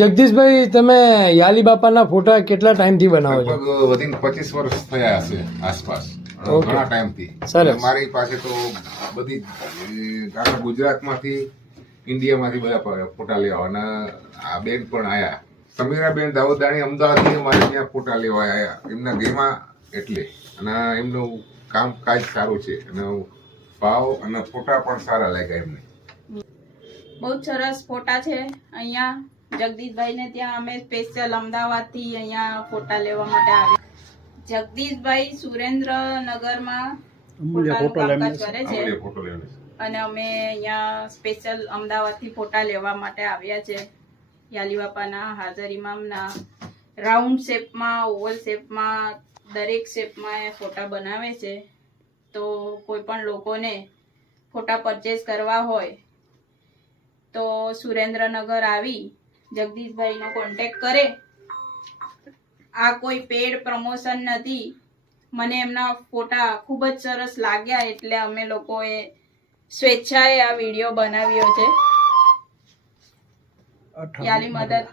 જગદીશભાઈ, તમે યાલી બાપાના ફોટા કેટલા ટાઈમથી બનાવો છો? લગભગ વધીને 25 વર્ષ થયા હશે આસપાસ, ઓકે. ઘણા ટાઈમથી. સરસ. મારી પાસે તો બધી આખા ગુજરાતમાંથી, ઇન્ડિયામાંથી બધા ફોટા લેવા, અને આ બેન પણ આયા, સમીરાબેન દાઉદાણી અમદાવાદથી અમારે ત્યાં ફોટા લેવા આયા એમના દેમાં, એટલે અને એમનું કામકાજ સારું છે અને ભાવ અને ફોટા પણ સારા લાગ્યા એમને. બહુ સરસ ફોટા છે. અહીંયા જગદીશભાઈ ને ત્યાં અમે સ્પેશિયલ અમદાવાદ થી અહીંયા ફોટા લેવા માટે આવ્યા. જગદીશભાઈ સુરેન્દ્રનગરમાં ફોટાનું કામકાજ કરે છે ફોટો લેવા અને અમે અહીંયા સ્પેશિયલ અમદાવાદ થી ફોટા લેવા માટે આવ્યા છે. યાલી બાપાના હાજરીમાં રાઉન્ડ શેપમાં, ઓવલ શેપમાં, દરેક શેપમાં એ ફોટા બનાવે છે. તો કોઈ પણ લોકોને ફોટા પરચેસ કરવા હોય તો સુરેન્દ્રનગર આવી જગદીશભાઈનો કોન્ટેક્ટ કરે. આ કોઈ પેડ પ્રમોશન નથી, મને એમના ફોટા ખૂબ જ સરસ લાગ્યા એટલે અમે લોકોએ સ્વેચ્છાએ આ વિડીયો બનાવ્યો છે. યાલી મદદ.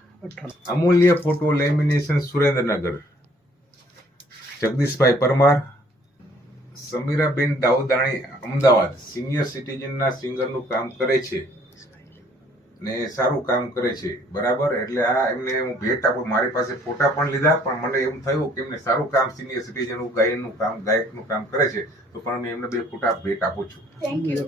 અમૂલ્ય ફોટો લેમિનેશન સુરેન્દ્રનગર. જગદીશભાઈ પરમાર, સમીરાબેન દાઉદાણી અમદાવાદ. સિનિયર સિટીઝનના સિંગરનું કામ કરે છે ને સારું કામ કરે છે, બરાબર. એટલે આ એમને હું ભેટ આપું. મારી પાસે ફોટા પણ લીધા, પણ મને એમ થયું કે એમને સારું કામ, સિનિયર સિટીઝન ગાયકનું કામ કરે છે, તો પણ મેં એમને 2 ફોટા ભેટ આપું છું. Thank you.